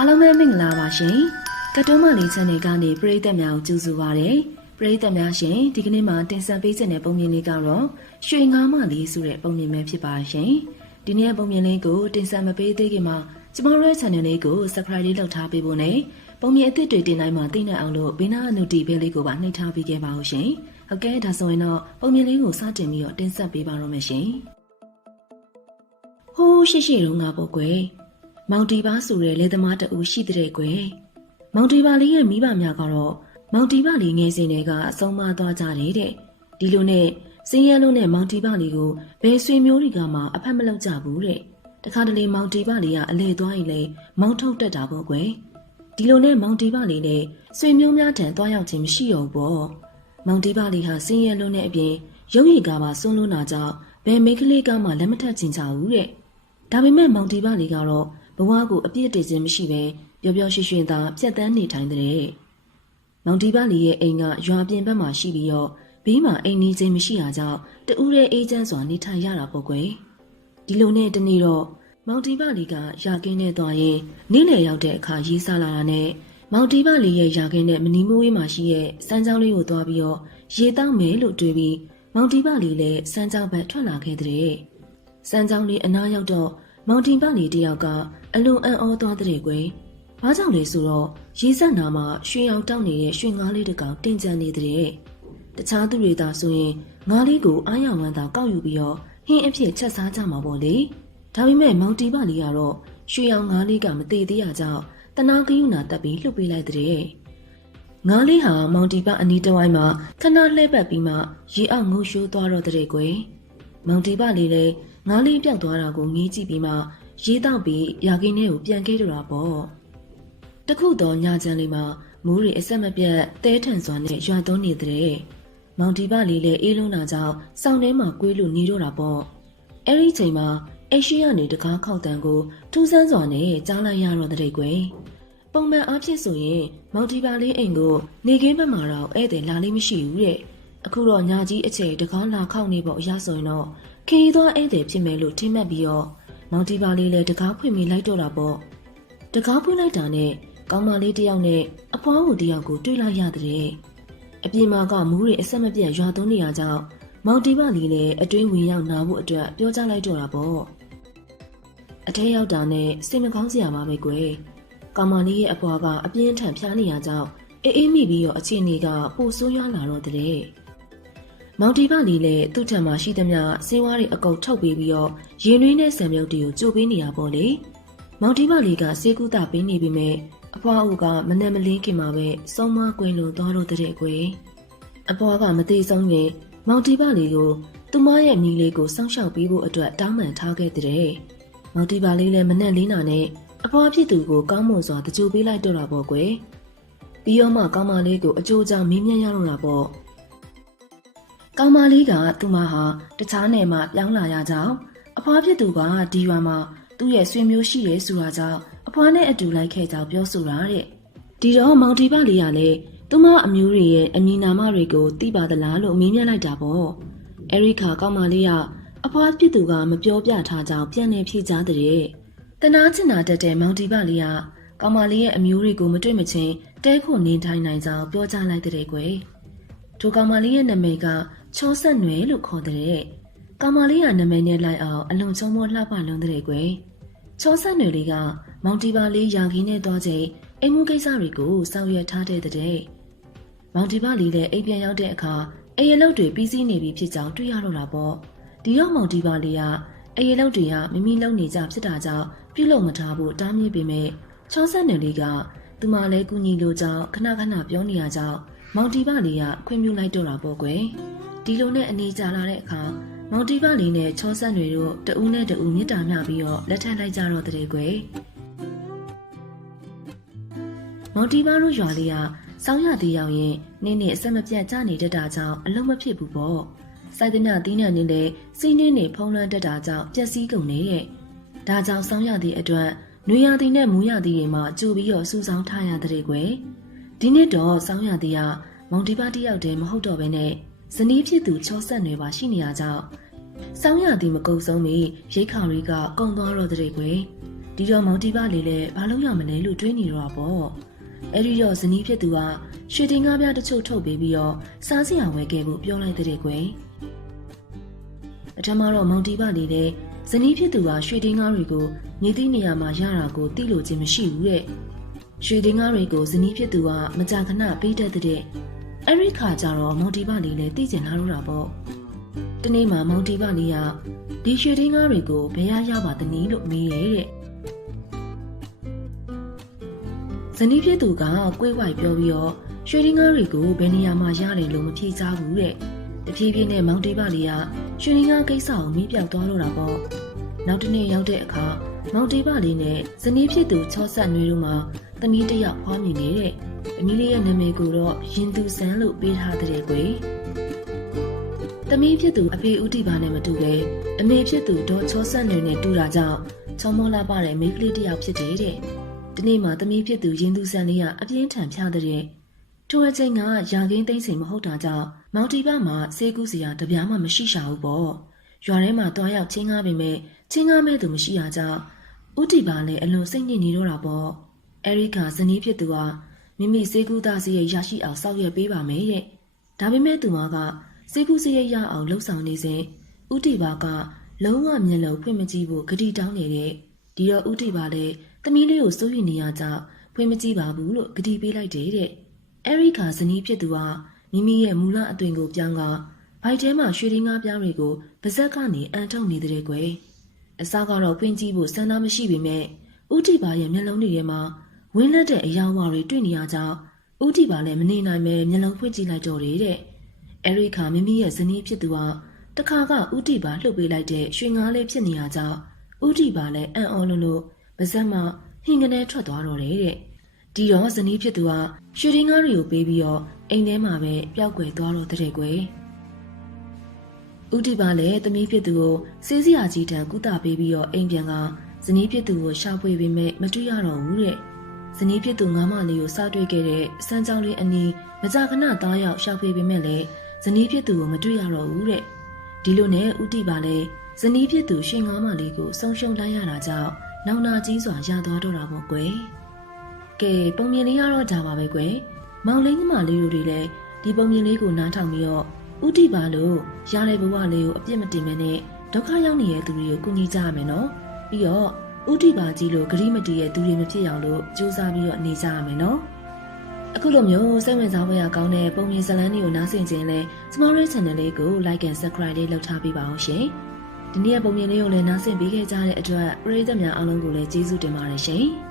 အားလုံးပဲမင်္ဂလာပါရှင်ကတုံးမလေး channel ကနေပရိသတ်များကိုကြိုဆိုပါရစေပရိသတ်များရှင်ဒီကနေ့မှာတင်ဆက်ပေးခြင်းတဲ့ပုံမြင်လေးကတော့ရွှေငါးမလေးဆိုတဲ့ပုံမြင်ပဲဖြစ်ပါရှင်ဒီနေ့ပုံမြင်လေးကိုတင်ဆက်မပေးသေးခင်မှာကျမတို့ရဲ့ channel လေးကို subscribe လေးလုပ်ထားပေးဖို့နဲ့ပုံမြင်အသစ်တွေတင်တိုင်းမှာသိနိုင်အောင်လို့ဘေးနားအနုတီဘဲလေးကိုပါနှိပ်ထားပေးခဲ့ပါဦးရှင်ဟုတ်ကဲ့ဒါဆိုရင်တော့ပုံမြင်လေးကိုစတင်ပြီးတော့တင်ဆက်ပေးပါတော့မယ်ရှင်ဟိုးရှိရှိတုန်းကပေါ့ကွယ် မောင်တီပါဆိုတဲ့လေသမားတူရှိတဲ့ကွယ်မောင်တီပါလေးရဲ့မိဘများကတော့မောင်တီပါလေးငယ်စဉ်တွေကအဆုံးမသွားကြတယ်တဲ့ဒီလိုနဲ့စင်းရဲလုံးနဲ့မောင်တီပါလေးကိုဘယ်ဆွေမျိုးတွေကမှအဖက်မလုပ်ကြဘူးတဲ့တခါတလေမောင်တီပါလေးကအလဲသွားရင်လေမောင်ထုတ်တတ်တာပေါ့ကွယ်ဒီလိုနဲ့မောင်တီပါလေးနဲ့ဆွေမျိုးများထံသွားရောက်ခြင်းမရှိတော့ဘူးပေါ့မောင်တီပါလေးဟာစင်းရဲလုံးနဲ့အပြင်ရုပ်ရည်ကပါစွန့်လွန်းတာကြောင့်ဘယ်မိန်းကလေးကမှလက်မထက်ချင်ကြဘူးတဲ့ဒါပေမဲ့မောင်တီပါလေးကတော့ ဘဝကိုအပြစ်တည်ခြင်းမရှိဘဲပျော်ပျော်ရွှင်ရွှင်သာပြတ်တန်းနေထိုင်တဲ့။မောင်တီပါလီရဲ့အိမ်ကရွာပြင်ဘက်မှာရှိပြီးတော့ဘေးမှာအိမ်နေခြင်းမရှိတာကြောင့်တူးတဲ့အေးချမ်းစွာနေထိုင်ရတာပေါ့ကွယ်။ဒီလိုနဲ့တနေ့တော့မောင်တီပါလီကရာကင်းနဲ့သွားရင်နေ့လည်ရောက်တဲ့အခါရေးစားလာတာနဲ့မောင်တီပါလီရဲ့ရာကင်းနဲ့မနီမိုးဝေးမှာရှိတဲ့စမ်းချောင်းလေးကိုသွားပြီးတော့ရေတောက်မယ်လို့တွေးပြီးမောင်တီပါလီလည်းစမ်းချောင်းဘက်ထွက်လာခဲ့တဲ့။စမ်းချောင်းလေးအနားရောက်တော့ မောင်တီပါလီတယောက်ကအလွန်အံ့ဩသွားတဲ့ကွယ်။ဘာကြောင့်လဲဆိုတော့ရေဆက်နာမှာရွှေအောင်တောက်နေတဲ့ရွှေငါးလေးတစ်ကောင်တင်ကြံနေတဲ့။တခြားသူတွေသာဆိုရင်ငါးလေးကိုအားရဝမ်းသာကောက်ယူပြီးတော့ဟင်းအဖြစ်ချက်စားကြမှာပေါ့လေ။ဒါပေမဲ့မောင်တီပါလီကတော့ရွှေအောင်ငါးလေးကမသေးသေးရကြောင်းတနာကယူနာတက်ပြီးလှုပ်ပေးလိုက်တဲ့။ငါးလေးဟာမောင်တီပါအနီးတစ်ဝိုင်းမှာခဏလှည့်ပတ်ပြီးမှရေအောက်ငုတ်ရှိုးသွားတော့တဲ့ကွယ်။မောင်တီပါလေးလည်း ငါးလေးပြောက်သွားတာကိုငေးကြည့်ပြီးမှရေးတော့ပြီးရာကင်းထဲကိုပြန်ခဲ့တော့တာပေါ့တခုတော့ညချမ်းလေးမှာမိုးရီအဆက်မပြတ်တဲထန်စွာနဲ့ရွာသွန်းနေတဲ့မောင်တီပါလေးလည်းအေးလုံးတာကြောင့်စောင်းထဲမှာကွေးလို့နေတော့တာပေါ့အဲ့ဒီချိန်မှာအရှိရနေတကားခောက်တန်ကိုထူးဆန်းစွာနဲ့ကြားလိုက်ရတော့တဲ့ကွယ်ပုံမှန်အားဖြင့်ဆိုရင်မောင်တီပါလေးအိမ်ကို နေကင်းဘက်မှာတော့ဧည့်သည်လာလေးမရှိဘူးတဲ့ အခုတော့ညာကြီးအချိန်တကားလာခောက်နေပေါ့အရဆိုရင်တော့ခရီးသွားဧည့်သည်ဖြစ်မယ်လို့ထင်မှတ်ပြီးတော့မောင်တီပါလေးလည်းတကားဖွင့်မိလိုက်တော့တာပေါ့တကားဖွင့်လိုက်တာနဲ့ကောင်းမလေးတယောက်နဲ့အဖွားဟူတယောက်ကိုတွေ့လိုက်ရတဲ့အပြင်မှာကမူးတွေအဆက်မပြတ်ရွာသွန်းနေရကြောင်းမောင်တီပါလေးလည်းအတွင်းဝင်ရောက်နာဖို့အတွက်ပြောကြားလိုက်တော့တာပေါ့အထဲရောက်တာနဲ့စိတ်မကောင်းစရာပါပဲကွယ်ကောင်းမလေးရဲ့အဖွားကအပြင်းထန်ဖျားနေရကြောင်းအေးအေးမိပြီးတော့အခြေအနေကပိုဆိုးရွားလာတော့တဲ့ မောင်တီပါလီလည်းသူ့ထံမှာရှိသမျှစေဝါးတွေအကုန်ထုတ်ပေးပြီးတော့ရင်နှွေးနဲ့ဆံမြုပ်တွေကိုကြိုပေးနေရပေါ့လေမောင်တီပါလီကစေကူတာပေးနေပြီမဲ့အဖွားဦးကမနဲ့မလင်းခင်မှာပဲစုံမကွင်းလိုသွားတော့တဲ့ကွယ်အဖွားကမသေးဆုံးရင်မောင်တီပါလီကိုသူမရဲ့မိလေးကိုစောင့်ရှောက်ပေးဖို့အတွက်တောင်းပန်ထားခဲ့တဲ့မောင်တီပါလေးလည်းမနဲ့လင်းတာနဲ့အဖွားဖြစ်သူကိုကောင်းမွန်စွာတကြိုပေးလိုက်တော့တာပေါ့ကွယ်ပြီးတော့မှကောင်းမလေးကိုအကျိုးကြောင့်မင်းမြတ်ရတော့တာပေါ့ ကောင်မလေးကသူမဟာတခြားနယ်မှာပြောင်းလာရကြောင်းအဖွားဖြစ်သူကဒီရွာမှာသူ့ရဲ့ဆွေမျိုးရှိတယ်ဆိုတာကြောင့်အဖွားနဲ့အတူလိုက်ခဲ့ကြောင်းပြောဆိုတာတဲ့ဒီတော့မောင်တီပါလေးကလည်းသူမအမျိုးတွေရဲ့အမည်နာမတွေကိုသိပါသလားလို့မေးမြန်းလိုက်တာပေါ့အဲရိခါကောင်မလေးကအဖွားဖြစ်သူကမပြောပြထားကြောင်းပြန်နေဖြေချတဲ့တနာချင်တာတက်တဲ့မောင်တီပါလေးကကောင်မလေးရဲ့အမျိုးတွေကိုမတွေ့မချင်းတဲခုနေထိုင်နိုင်ကြောင်းပြောကြားလိုက်တဲ့ကွယ်ထိုကောင်မလေးရဲ့နာမည်က ချောဆက်နွယ်လို့ခေါ်တဲ့။ကောင်မလေးကနာမည်နဲ့လိုက်အောင်အလွန်ချုံမောလှပလွန်းတဲ့ကွယ်။ချောဆက်နွယ်လေးကမောင်တီပါလေးရာခင်းနဲ့သွားချိန်အိမ်မှုကိစ္စတွေကိုစောင့်ရထားတဲ့တဲ့။မောင်တီပါလေးလည်းအိမ်ပြန်ရောက်တဲ့အခါအိမ်ရလုတ်တွေပြီးစီးနေပြီဖြစ်ကြောင်းတွေ့ရတော့တာပေါ့။ဒီတော့မောင်တီပါလေးကအိမ်ရလုတ်တွေကမိမိလုံနေကြဖြစ်တာကြောင့်ပြုတ်လုံမထားဖို့တားမြစ်ပေမဲ့ချောဆက်နွယ်လေးကသူမလည်းကူညီလိုကြောင်းခဏခဏပြောနေရကြောင်းမောင်တီပါလေးကခွင့်ပြုလိုက်တော့တာပေါ့ကွယ်။ ဒီလိုနဲ့အနေကြလာတဲ့အခါမောင်တီပါလေးနဲ့ချောဆက်တွေတို့တဦးနဲ့တဦးမြစ်တာမျှပြီးတော့လက်ထပ်လိုက်ကြတော့တဲ့ကွယ်မောင်တီပါတို့ရွာလေးကစောင်းရသေးရောက်ရင်နေ့နေ့အဆက်မပြတ်ကြနေတတ်တာကြောင့်အလုံးမဖြစ်ဘူးပေါ့စိုက်တဲ့ညသီးနှံနေလေစီးနှင်းနေဖုံးလွှမ်းတတ်တာကြောင့်ပျက်စီးကုန်နေတဲ့ဒါကြောင့်စောင်းရသည့်အတွက်နွေရသည်နဲ့မူရသည်တွေမှာကြိုပြီးတော့စူးစောင်းထားရတဲ့ကွယ်ဒီနှစ်တော့စောင်းရသည်ကမောင်တီပါတယောက်တည်းမဟုတ်တော့ဘဲနဲ့ ဇနီးဖြစ်သူချောဆက်နေပါရှိနေရကြောင်းစောင်းရသည်မကုံဆုံးမီရိတ်ခါရီကကုံသွားတော့တဲ့ကွယ်ဒီတော့မောင်တီပါလေးလည်းဘာလို့ရမလဲလို့တွေးနေတော့ပေါ့အဲ့ဒီတော့ဇနီးဖြစ်သူကရွှေတင်ကားပြားတချို့ထုတ်ပေးပြီးတော့စားစရာဝယ်ခဲ့ဖို့ပြောလိုက်တဲ့ကွယ်အထက်မှာတော့မောင်တီပါလေးလည်းဇနီးဖြစ်သူကရွှေတင်ကားတွေကိုမြေတိနေရာမှာရတာကိုသိလို့ချင်းမရှိဘူးတဲ့ရွှေတင်ကားတွေကိုဇနီးဖြစ်သူကမကြာခဏပေးတတ်တဲ့ အဲ့ဒီခါကျတော့မောင်တီပါလေးလည်းသိကျင်လာတော့တာပေါ့တနေ့မှမောင်တီပါလေးကဒီရွှေတင်ကားတွေကိုဘယ်ရရပါသနည်းလို့မေးရဲ့တဲ့ဇနီးဖြစ်သူကကွေးဝိုက်ပြောပြီးတော့ရွှေရင်းကားတွေကိုဘယ်နေရာမှာရတယ်လို့မဖြေချဘူးတဲ့တဖြည်းဖြည်းနဲ့မောင်တေးပါလေးကရွှေရင်းကားကိစ္စကိုမီးပြောက်သွားလို့တာပေါ့နောက်တစ်နေ့ရောက်တဲ့အခါမောင်တေးပါလေးနဲ့ဇနီးဖြစ်သူချောဆက်နွေးတို့မှာသမီးတစ်ယောက်ဖွားမြင်နေတဲ့ သမီးလေးရဲ့နာမည်ကိုတော့ရင်သူဆန်းလို့ပေးထားတဲ့ကွယ်သမီးဖြစ်သူအဖေဦးတီပါနဲ့မတူပဲအမေဖြစ်သူဒေါ်ချောဆက်နွေနဲ့တူတာကြောင့်ချောမောလာပါတဲ့မိန်းကလေးတစ်ယောက်ဖြစ်တယ်တဲ့ဒီနေ့မှသမီးဖြစ်သူရင်သူဆန်လေးကအပြင်းထန်ဖျားတဲ့ထိုအချိန်ကရာခင်းသိမ့်စိန်မဟုတ်တာကြောင့်မောင်တီဘမှာစေကူးစရာတပြားမှမရှိရှာဘူးပေါ့ရွာထဲမှာတွားရောက်ချင်းကားပေမဲ့ချင်းကားမဲ့သူမရှိရကြောင့်ဥတီပါလည်းအလွန်စိတ်ညစ်နေတော့တာပေါ့အဲရိကဇနီးဖြစ်သူဟာ မိမိစေကူးသားစီရဲ့ရရှိအောင်စောက်ရက်ပေးပါမယ်တဲ့ဒါပေမဲ့သူမကစေကူးစီရဲ့ရအောင်လှုပ်ဆောင်နေစဉ်ဥတီပါကလုံးဝမျက်လုံးဖွင့်မကြည့်ဖို့ဂတိတောင်းနေတဲ့ဒီတော့ဥတီပါလည်းသမီးလေးကိုစိုးရိမ်နေရကြောင်းဖွင့်မကြည့်ပါဘူးလို့ဂတိပေးလိုက်တယ်တဲ့။အဲရိကာဇနီးဖြစ်သူဟာမိမိရဲ့မူလအသွင်ကိုပြောင်းကဘိုက်ထဲမှာရွှေရင်းကားပြားတွေကိုပါဇက်ကနေအန်ထုတ်နေတဲ့ကွယ်။အစကတော့ဖွင့်ကြည့်ဖို့စမ်းသားမရှိပေမဲ့ဥတီပါရဲ့မျက်လုံးတွေထဲမှာ ဝင်းလက်တဲ့အယောင်ဝါတွေတွေ့နေရကြောင်းဥတီပါလည်းမနေနိုင်ပဲမျက်လုံးဖွင့်ကြည့်လိုက်တော့တယ်တဲ့။အဲရိကာမိမိရဲ့ဇနီးဖြစ်သူဟာတခါကဥတီပါလှုပ်ပေးလိုက်တဲ့ရွှေငါးလေးဖြစ်နေရကြောင်းဥတီပါလည်းအံ့ဩလို့လို့ပါဇက်မှဟင်ကနေထွက်သွားတော့တယ်တဲ့ဒီတော့ဇနီးဖြစ်သူကရွှေရင်းကားတွေကိုပေးပြီးတော့အိမ်ထဲမှာပဲပျောက်ကွယ်သွားတော့တဲ့ကွယ်ဥတီပါလည်းသမီးဖြစ်သူကိုစေးစရာကြီးတန်ကုသပေးပြီးတော့အိမ်ပြန်ကဇနီးဖြစ်သူကိုရှာဖွေပေမဲ့မတွေ့ရတော့ဘူးတဲ့ ဇနီးဖြစ်သူငါးမလေးကိုစတွေ့ခဲ့တဲ့စမ်းကြောင်းလေးအနီးမကြာခဏသားရောက်ရှာဖွေပေမဲ့လည်းဇနီးဖြစ်သူကိုမတွေ့ရတော့ဘူးတဲ့ဒီလိုနဲ့ဥတီပါလည်းဇနီးဖြစ်သူရှင်ငါးမလေးကိုဆုံးရှုံးလိုက်ရတာကြောင့်နောင်နာကြီးစွာရသွားတော့တာပေါ့ကွယ်ကဲပုံမြင်လေးရတော့ဒါပါပဲကွယ်မောင်လေးညီမလေးတို့တွေလည်းဒီပုံမြင်လေးကိုနားထောင်ပြီးတော့ဥတီပါလို့ရတဲ့ဘဝလေးကိုအပြစ်မတင်မနဲ့ဒုက္ခရောက်နေတဲ့သူတွေကိုကူညီကြရမယ်နော်ပြီးတော့ ဥတီပါကြီးလို့ဂရိမတီရဲ့သူတွေမဖြစ်အောင်လို့ကြိုးစားပြီးတော့နေကြရမယ်နော်အခုလိုမျိုးစိတ်ဝင်စားဖို့ရကောင်းတဲ့ပုံမြင်ဇာတ်လမ်းတွေကိုနားဆင်ခြင်းလဲစမောရဲ channel လေးကို like and subscribe လေးလုပ်ထားပေးပါအောင်ရှင်ဒီနေ့ပုံမြင်လေးကိုလည်းနားဆင်ပေးခဲ့ကြတဲ့အတွက်ပရိသတ်များအားလုံးကိုလည်းကျေးဇူးတင်ပါတယ်ရှင်။